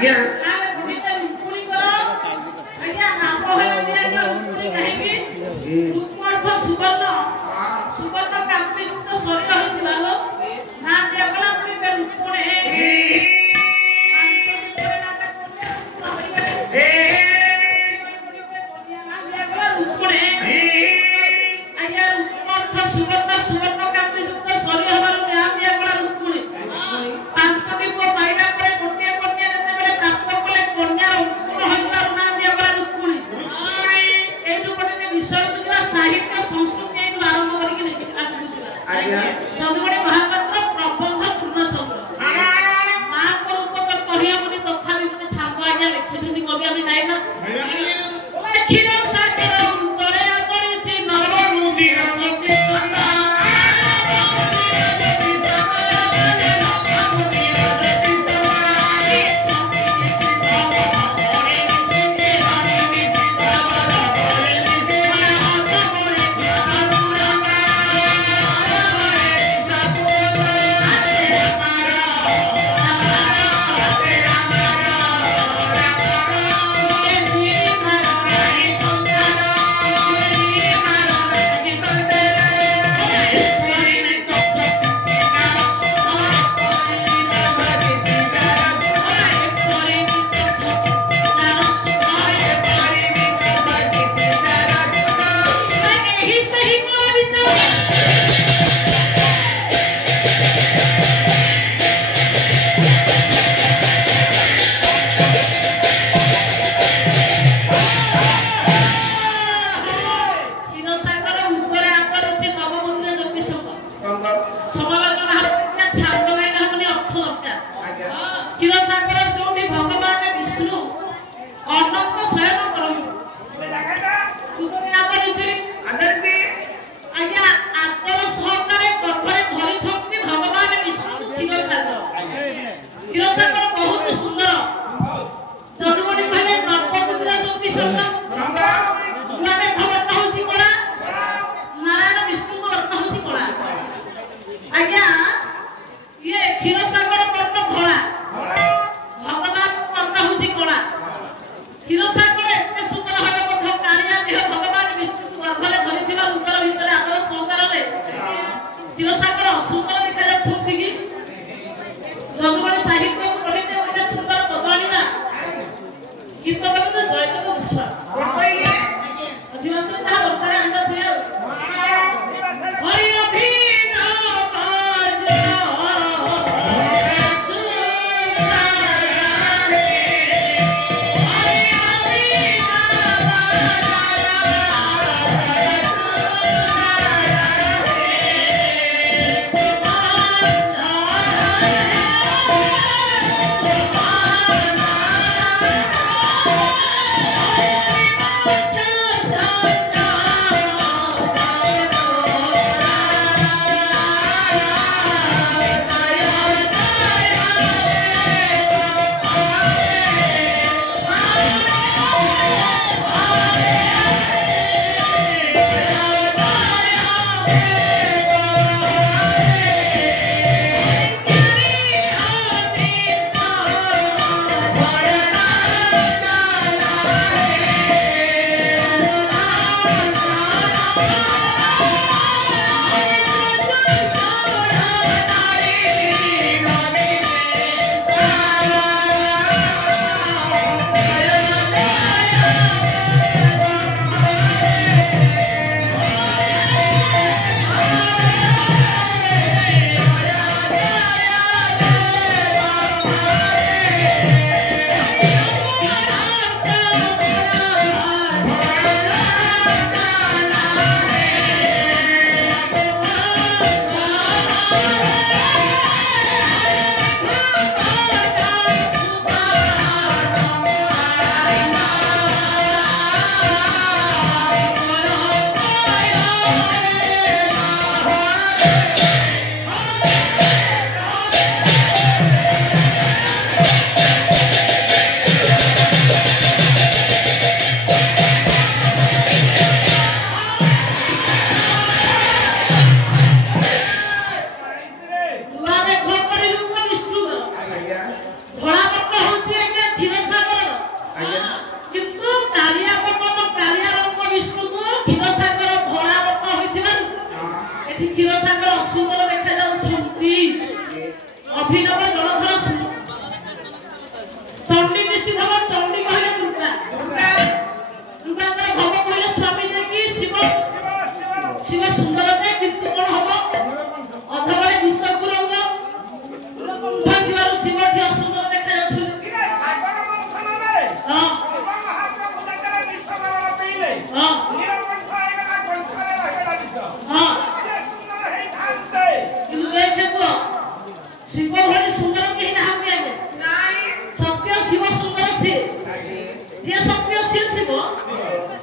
आज्ञा आले बुढ़ीते रुक्मिणी करो आज्ञा नाम होला दिया रुक्मिणी काहेकि रुक्मर्थ सुवर्ण सुवर्ण कांति युक्त शरीर होइतिबालो नाम दिया गला बुढ़ीते रुक्मिणी सुवर्ण सुवर्ण कांति युक्त शरीर हमारो नाम दिया गला रुक्मिणी पांचटी को पाइला परे कोटिया कोटिया जते बेले प्राप्त कले कन्या उत्पन्न होइला नाम दिया गला रुक्मिणी एटु कोटे विषय बुझला साहित्य संस्कृति एटु आरंभ करी कि आज्ञा सबगोटे महापात्र प्रबंध पूर्णचंद्र मां को रूप तो कहिया मुनि तथापि मुनि छांद आज्ञा लिखिसुनी कवि आमी गाइना खीर सागर उतरे करिछि नव मुदिर कोन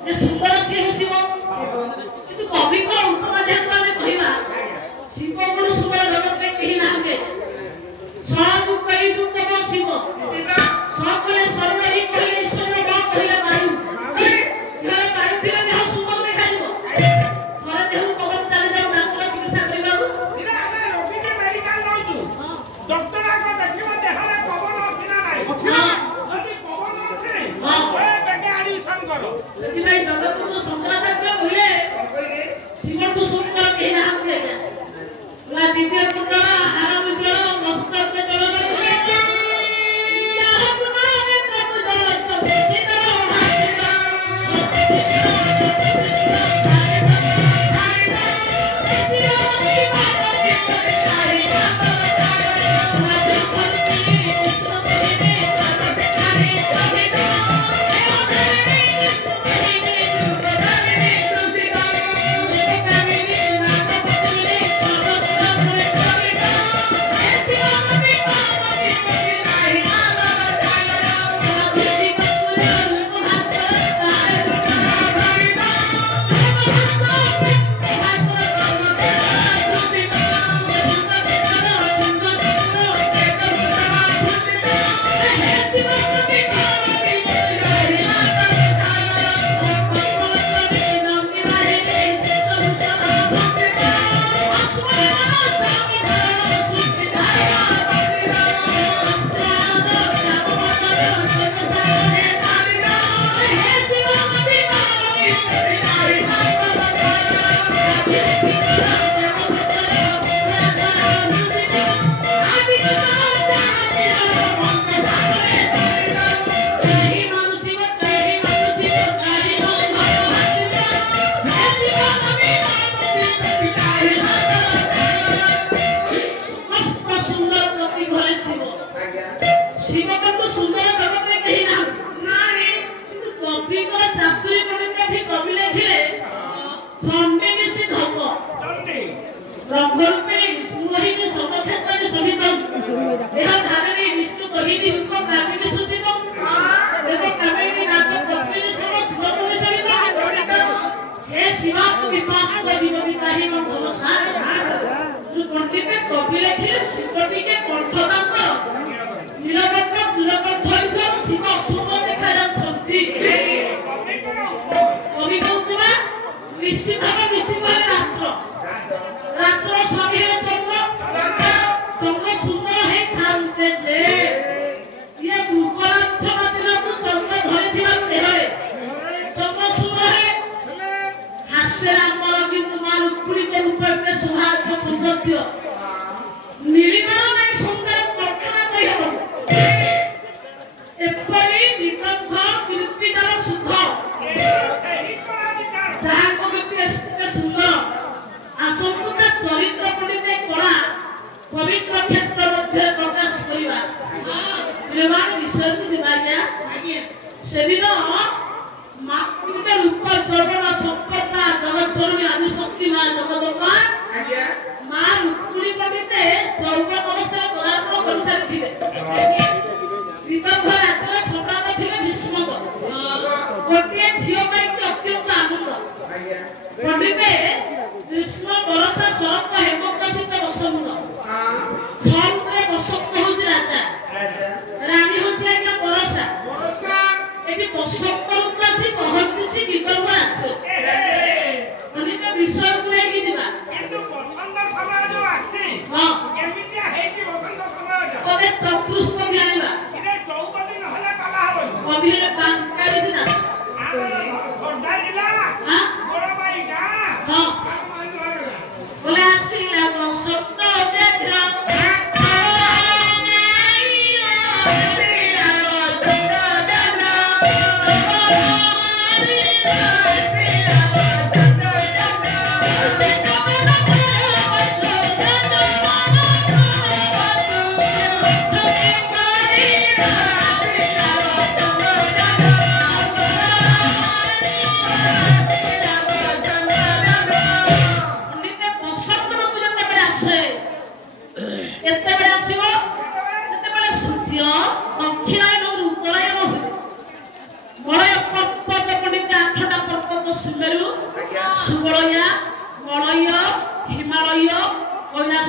ଯେ ସୁନ୍ଦର ସିଏ ଶିବ କିନ୍ତୁ କବିଙ୍କ ଉପମା ଯେହେତୁ ଆମେ କହିବା ଶିବ ଗୁଣ ସୁନ୍ଦର ଜଗତରେ କେହି ନାହାନ୍ତି ସବୁ କହି ତୁ ତମ ଶିବ সকলে সর্বহি কহিলে ঈশ্বর বা কহিলে বায়ু এবারে বায়ু দিলে দেহ সুন্দর দেখাଯିବ ঘরে দেহ পবন চালি যাও ডাক্তার চিকিৎসা କରିବାକୁ দিনে ଆମେ ରୋଗୀকে ମେଡିକାଲ ନଉଛୁ ଡକ୍ଟର ଆଗ ଦେଖିବ ଦେହରେ ପବନ ଅଛି ନା ନାହିଁ ଅଛି ନା ଯଦି ପବନ ଅଛି ଏ ବେଟେ ଆଡମିସନ କର ସେଥିପାଇଁ ଜଗତଗୁରୁ ଶଙ୍କରାଚାର୍ଯ୍ୟ କହିଲେ ଶିବକୁ ସୁନ୍ଦର କେହି ନାହାନ୍ତି ଆଜ୍ଞା ଦ୍ୱିତୀୟ କୁଣ୍ଡଳ ହାର ବିଜଳ ମସ୍ତକ ଜଳ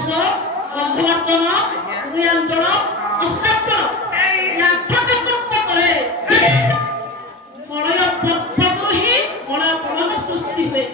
ଚାଷ ଗନ୍ଧବର୍ତ୍ତନ ଅଞ୍ଚଳ ଅସ୍ତାନ୍ତ ପରେ ମଳୟ ପ୍ରଥମରୁ ହିଁ ମଳୟ ଫଳନ ସୃଷ୍ଟି ହୁଏ।